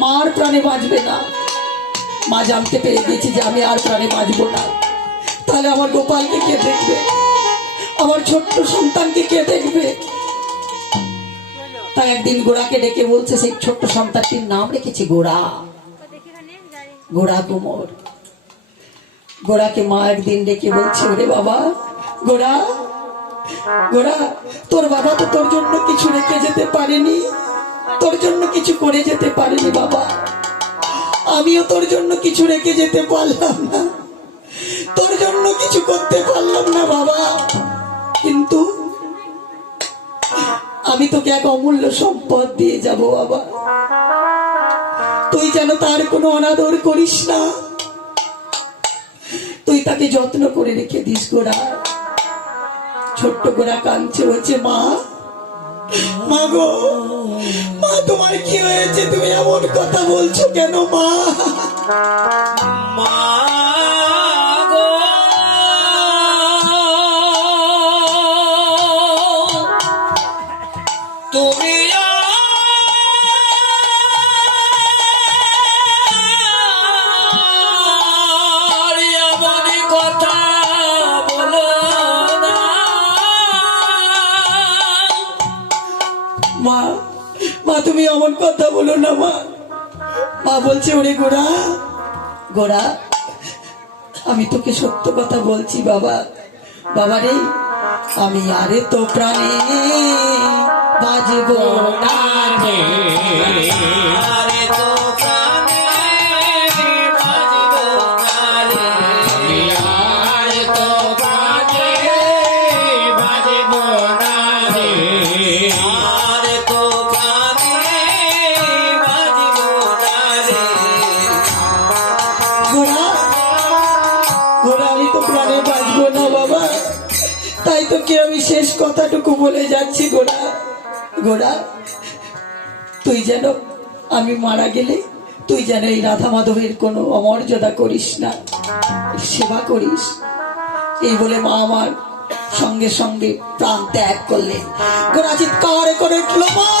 মা আর প্রাণে বাঁচবে না। মা জানতে পেরে গেছি যে আমি আর প্রাণে বাঁচবো না। তাহলে আমার গোপালকে কে দেখবে? আমার ছোট্ট সন্তানকে কে দেখবে? তাই একদিন গোড়াকে ডেকে বলছে, সেই ছোট্ট সন্তানটির নাম রেখেছি গোড়া গোড়া কুমোর। গোড়াকে মা একদিন ডেকে বলছে, ওরে বাবা গোড়া গোড়া তোর বাবা তো তোর জন্য কিছু রেখে যেতে পারেনি। তোর জন্য কিছু করে যেতে পারেনি বাবা। আমিও তোর জন্য কিছু রেখে যেতে পারলাম না। তোর জন্য কিছু করতে পারলাম না বাবা। কিন্তু আমি তোকে এক অমূল্য সম্পদ দিয়ে যাব বাবা। তুই যেন তার কোনো অনাদর করিস না। তুই তাকে যত্ন করে রেখে দিস গোড়া ছোট্ট গোড়া কাঁদছে হচ্ছে মা মা গো মা তোমার কি হয়েছে? তুমি এমন কথা বলছো কেন মা? তুমি এমন কথা বলো না, মা। মা বলছে, ওরে গোড়া গোড়া আমি তোকে সত্য কথা বলছি, বাবা। বাবা রে, আমি আরে তো প্রাণে বাজব না আমি তো প্রাণে না বাবা। তাই তোকে আমি শেষ কথাটুকু বলে যাচ্ছি গোড়া গোড়া তুই যেন আমি মারা গেলে তুই যেন এই রাধা মাধবের কোনো অমর্যাদা করিস না সেবা করিস। এই বলে মা আমার সঙ্গে সঙ্গে প্রাণ ত্যাগ করলেন। গোড়া চিৎকার করে উঠল, "মা!"